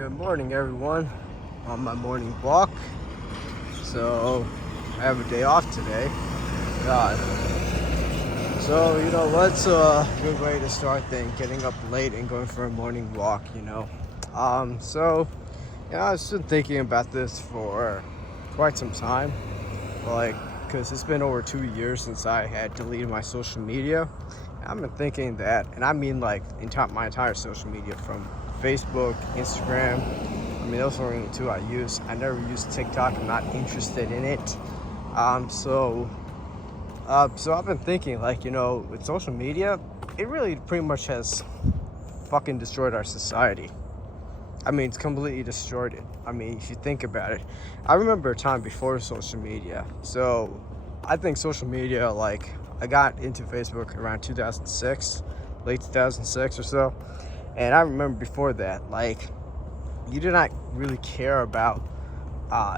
Good morning, everyone. On my morning walk. So, I have a day off today. God. So, what's a good way to start then? Getting up late and going for a morning walk. I've just been thinking about this for quite some time. Because it's been over 2 years since I had deleted my social media. I've been thinking that, and I mean my entire social media from Facebook, Instagram. I mean, those are the only two I use. I never use TikTok. I'm not interested in it. So I've been thinking, with social media, it really pretty much has fucking destroyed our society. I mean, it's completely destroyed it. I mean, if you think about it, I remember a time before social media. So I think social media, I got into Facebook around 2006, late 2006 or so. And I remember before that, you did not really care about,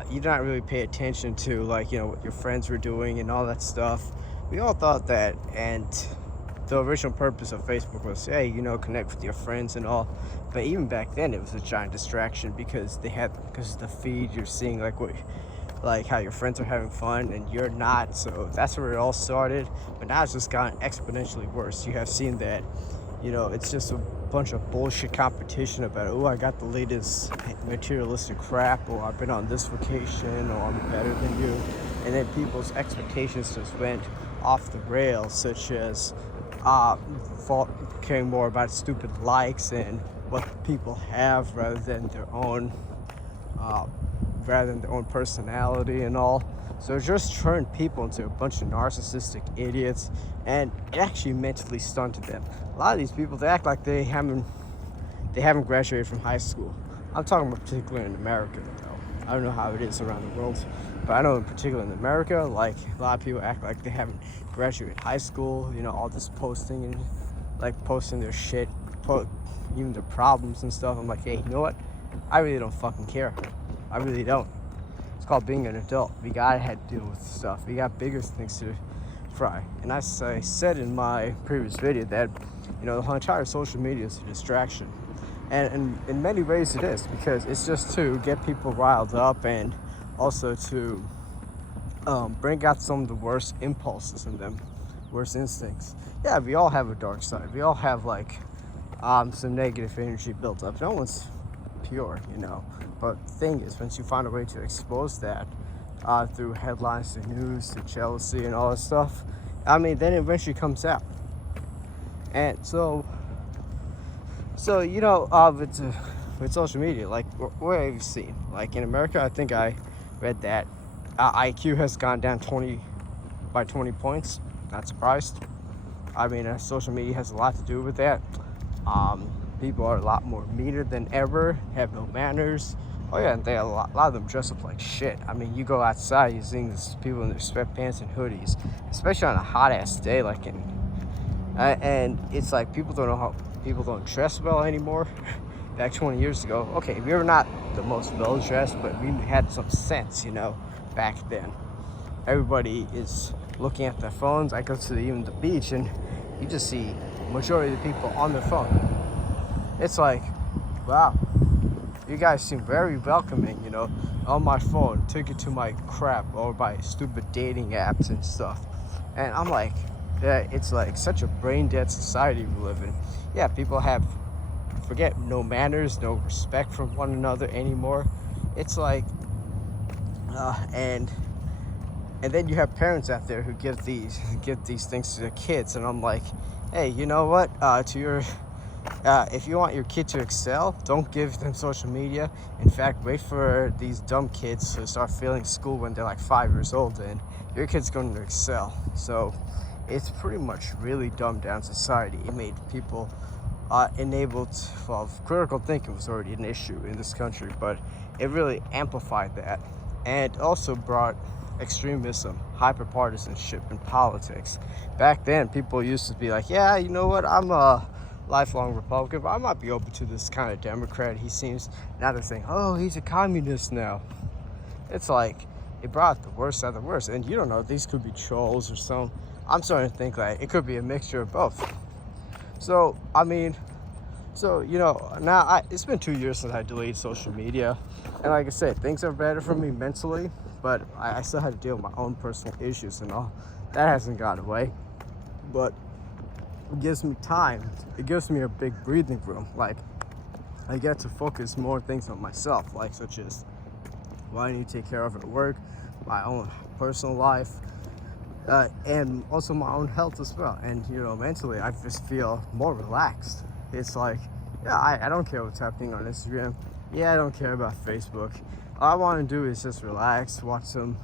you did not really pay attention to, what your friends were doing and all that stuff. We all thought that, and the original purpose of Facebook was, hey, connect with your friends and all. But even back then, it was a giant distraction because of the feed, you're seeing, how your friends are having fun and you're not. So that's where it all started. But now it's just gotten exponentially worse. You have seen that, it's just a bunch of bullshit competition about, oh, I got the latest materialistic crap, or I've been on this vacation, or I'm better than you. And then people's expectations just went off the rails, such as caring more about stupid likes and what people have rather than their own personality and all. So it just turned people into a bunch of narcissistic idiots, and it actually mentally stunted them. A lot of these people, they act like they haven't graduated from high school. I'm talking about particularly in America, though. I don't know how it is around the world, but I know in particular in America, a lot of people act like they haven't graduated high school. All this posting and posting their shit, even their problems and stuff. I'm like, hey, you know what? I really don't fucking care. I really don't. It's called being an adult. We gotta have to deal with stuff. We got bigger things to fry. And as I said in my previous video that, the entire social media is a distraction. And in many ways it is, because it's just to get people riled up and also to bring out some of the worst impulses in them, worst instincts. Yeah, we all have a dark side. We all have some negative energy built up. No one's pure, But the thing is, once you find a way to expose that through headlines, to news, to jealousy and all that stuff, I mean, then it eventually comes out. And so with social media, what have you seen? In America, I think I read that IQ has gone down 20 points. Not surprised. I mean, social media has a lot to do with that. People are a lot more meaner than ever, have no manners. Oh yeah, and a lot of them dress up like shit. I mean, you go outside, you're seeing these people in their sweatpants and hoodies, especially on a hot ass day, and it's people don't dress well anymore. Back 20 years ago, okay, we were not the most well dressed, but we had some sense, back then. Everybody is looking at their phones. I go to even the beach, and you just see majority of the people on their phone. It's wow, you guys seem very welcoming, on my phone, took it to my crap or my stupid dating apps and stuff. And I'm like, yeah, it's such a brain dead society we live in. Yeah, people forget no manners, no respect for one another anymore. It's and then you have parents out there who give these things to their kids, and I'm like, hey, you know what? If you want your kid to excel, don't give them social media. In fact, wait for these dumb kids to start failing school when they're 5 years old, and your kid's going to excel. So it's pretty much really dumbed down society. It made people enabled. Well, critical thinking was already an issue in this country, but it really amplified that, and also brought extremism, hyperpartisanship in politics. Back then, people used to be like, yeah, you know what, I'm a lifelong Republican, but I might be open to this kind of Democrat. He seems, now they're saying, oh, he's a communist now. It's it brought the worst out of the worst. And you don't know, these could be trolls or something. I'm starting to think it could be a mixture of both. So, I mean, So, now it's been 2 years since I deleted social media. And like I said, things are better for me mentally, but I still have to deal with my own personal issues and all. That hasn't gone away. But it gives me time. It gives me a big breathing room. Like, I get to focus more things on myself, like such as what I need to take care of at work, my own personal life, and also my own health as well. And mentally, I just feel more relaxed. It's like, yeah, I don't care what's happening on Instagram. Yeah, I don't care about Facebook. All I want to do is just relax, watch some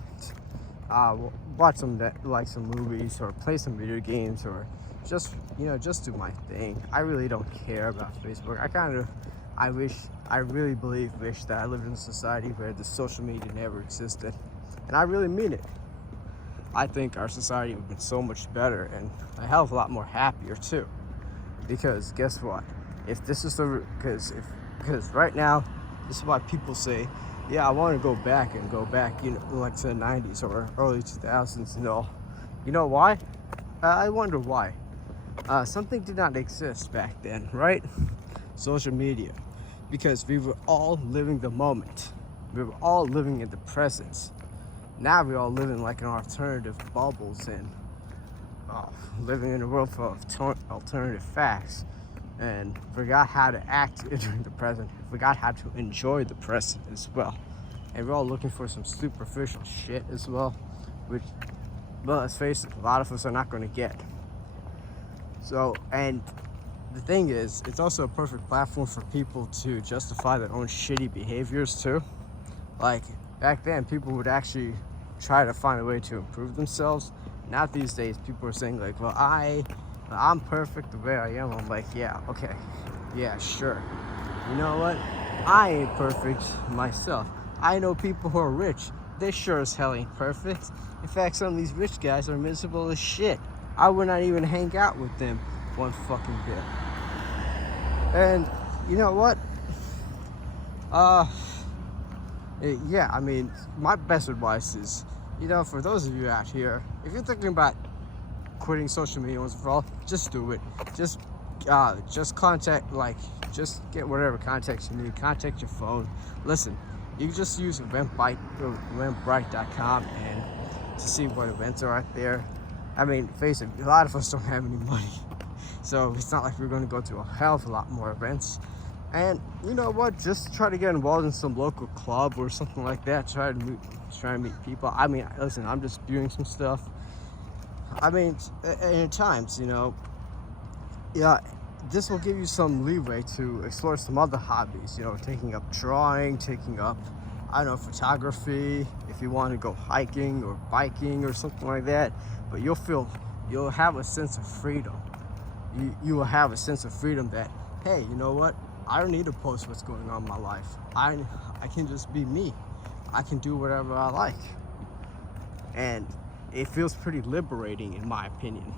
movies or play some video games or just do my thing. I really don't care about Facebook. I really wish that I lived in a society where the social media never existed. And I really mean it. I think our society would be so much better and a hell of a lot more happier too. Because guess what? If this is because right now, this is why people say, yeah, I want to go back, like to the 90s or early 2000s and all. You know why? I wonder why. Something did not exist back then, right? Social media. Because we were all living the moment. We were all living in the present. Now we're all living like in alternative bubbles and living in a world full of alternative facts, and forgot how to act during the present. Forgot how to enjoy the present as well. And we're all looking for some superficial shit as well, which, well, let's face it, a lot of us are not going to get. So, and the thing is, it's also a perfect platform for people to justify their own shitty behaviors too. Like, back then, people would actually try to find a way to improve themselves. Now these days, people are saying like, well, I'm perfect the way I am. I'm like, yeah, okay, yeah, sure. You know what? I ain't perfect myself. I know people who are rich. They sure as hell ain't perfect. In fact, some of these rich guys are miserable as shit. I would not even hang out with them one fucking bit. And you know what? Yeah, I mean, my best advice is, for those of you out here, if you're thinking about quitting social media once and for all, just do it. Just get whatever contacts you need. Contact your phone. Listen, you can just use Eventbrite.com and to see what events are out there. I mean, face it, a lot of us don't have any money, so it's not like we're going to go to a hell of a lot more events. And you know what? Just try to get involved in some local club or something like that. Try to meet people. I mean, listen, I'm just doing some stuff. I mean, at times, yeah, this will give you some leeway to explore some other hobbies. Taking up drawing, taking up, I don't know, photography. If you want to go hiking or biking or something like that, but you'll have a sense of freedom. You will have a sense of freedom that, hey, you know what? I don't need to post what's going on in my life. I can just be me. I can do whatever I like. And it feels pretty liberating in my opinion.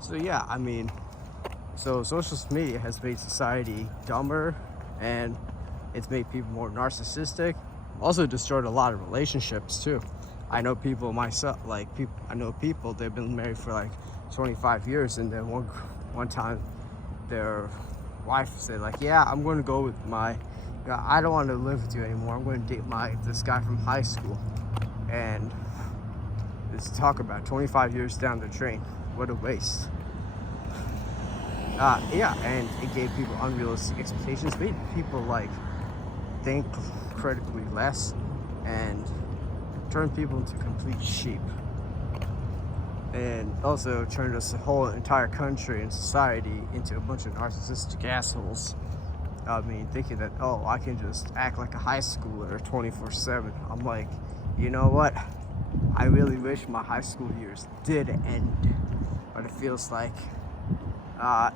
So yeah, I mean, so social media has made society dumber and it's made people more narcissistic. Also destroyed a lot of relationships too. I know people myself, they've been married for like 25 years and then one time their wife said like, yeah, I'm going to go with I don't want to live with you anymore. I'm going to date this guy from high school. And let's talk about 25 years down the drain. What a waste. Yeah, and it gave people unrealistic expectations, made people like think critically less, and turned people into complete sheep. And also turned us the whole entire country and society into a bunch of narcissistic assholes. I mean, thinking that, oh, I can just act like a high schooler 24/7. I'm like, you know what? I really wish my high school years did end, but it feels like the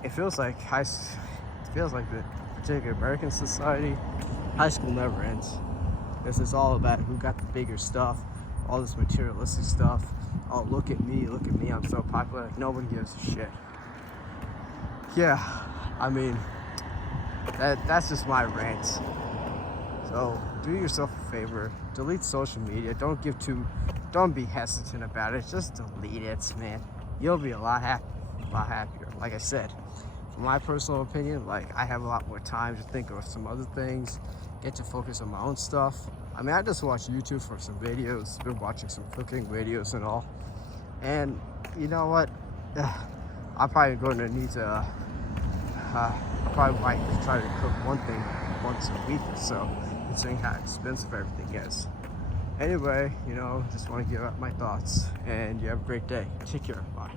particular American society, high school never ends. This is all about who got the bigger stuff, all this materialistic stuff. Oh, look at me, I'm so popular. Nobody gives a shit. Yeah, I mean, that's just my rant. So do yourself a favor, delete social media. Don't be hesitant about it. Just delete it, man. You'll be a lot happier. Like I said, my personal opinion, like I have a lot more time to think of some other things, get to focus on my own stuff. I mean, I just watch YouTube for some videos, been watching some cooking videos and all. And you know what? I'm probably going to need to, I probably might try to cook one thing once a week or so, considering how expensive everything is. Anyway, just want to give out my thoughts, and you have a great day. Take care. Bye.